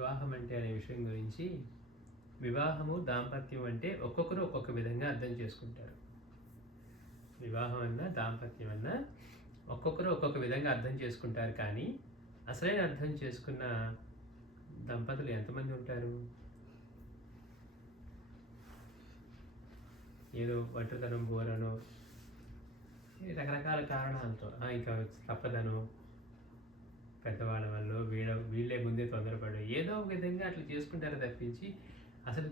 వివాహం అంటే అనే విషయం గురించి, వివాహము దాంపత్యం అంటే ఒక్కొక్కరు ఒక్కొక్క విధంగా అర్థం చేసుకుంటారు. వివాహం అన్నా దాంపత్యం అన్నా ఒక్కొక్కరు ఒక్కొక్క విధంగా అర్థం చేసుకుంటారు. కానీ అసలైన అర్థం చేసుకున్న దంపతులు ఎంతమంది ఉంటారు? ఏదో ఒంటరితనం బోరనో రకరకాల కారణాలతో ఇంకా తప్పదనో పెద్దవాళ్ళ వల్ల వీళ్ళే ముందే తొందరపడి ఏదో ఒక విధంగా అట్లా చేసుకుంటారు తప్పించి అసలు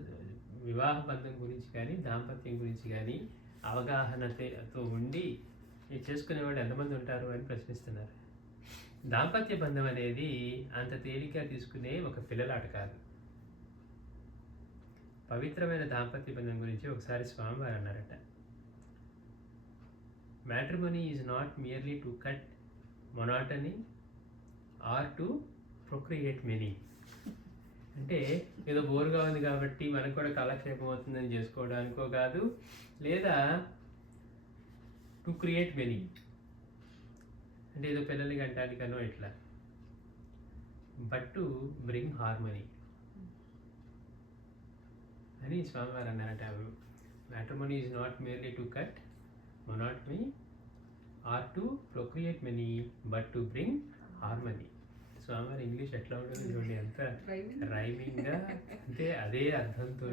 వివాహ బంధం గురించి కానీ దాంపత్యం గురించి కానీ అవగాహనతో ఉండి చేసుకునేవాళ్ళు ఎంతమంది ఉంటారు అని ప్రశ్నిస్తున్నారు. దాంపత్య బంధం అనేది అంత తేలిగ్గా తీసుకునే ఒక పిల్లలాట కాదు. పవిత్రమైన దాంపత్య బంధం గురించి ఒకసారి స్వామివారు అన్నారట, matrimony is not merely to cut monotony or to procreate many. అంటే ఏదో బోరుగా ఉంది కాబట్టి మనకు కూడా కాలక్షేపం అవుతుందని చేసుకోవడానికో కాదు, లేదా టు క్రియేట్ మెనీ అంటే ఏదో పిల్లల్ని కంటానికనో ఇట్లా, బట్ టు బ్రింగ్ హార్మనీ అని స్వామివారు అన్నారట. Matrimony is not merely to cut monotony or to procreate many but to bring harmony. స్వామివారి ఇంగ్లీష్ ఎట్లా ఉంటుంది చూడండి, ఎంత రైమింగ్గా, అంటే అదే అర్థంతో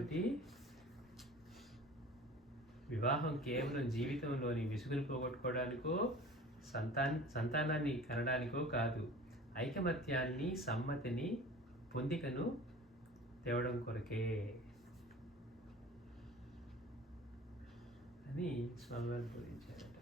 వివాహం కేవలం జీవితంలోని విసుగులు పోగొట్టుకోవడానికో సంతానాన్ని కనడానికో కాదు, ఐకమత్యాన్ని, సమ్మతిని, పొందికను తేవడం కొరకే అని స్వామివారు బోధించారట.